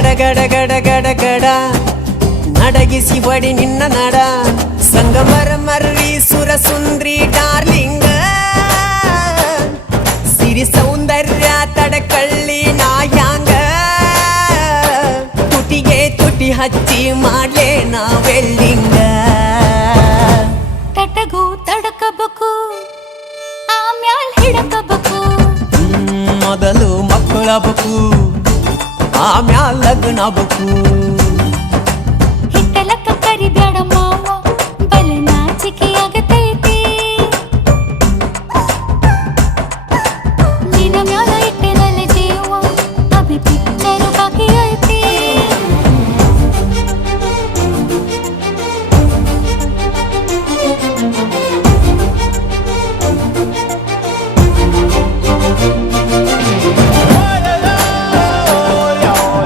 ಗಡ ಗಡ ಗಡ ಗಡ ನಡಗಿಸಿ ಬಡಿ ನಿನ್ನ ನಡ ಸಂಗಮರ ಮರ್ರಿ ಸುರ ಸುಂದ್ರಿ ಡಾರ್ಲಿಂಗ ಸಿರಿ ಸೌಂದರ್ಯ ತಡಕಳ್ಳಿ ನಾಯಾಂಗ ತುಟಿಗೆ ತುಟಿ ಹಚ್ಚಿ ಮಾಡ್ಲೇ ನಾ ವೆಲ್ಡಿಂಗ ತಟಗೂ ತಡಕಬೇಕು ಆಮ್ಯಾಲ್ ಹಿಡಕಬೇಕು ಮೊದಲು ಮಕ್ಕಳಬೇಕು ಆಮ್ಯಾಲ್ ಲಗ್ನಬೇಕು ಹಿಟ್ಟಲಕ್ಕ ಕರಿಬ್ಯಾಡ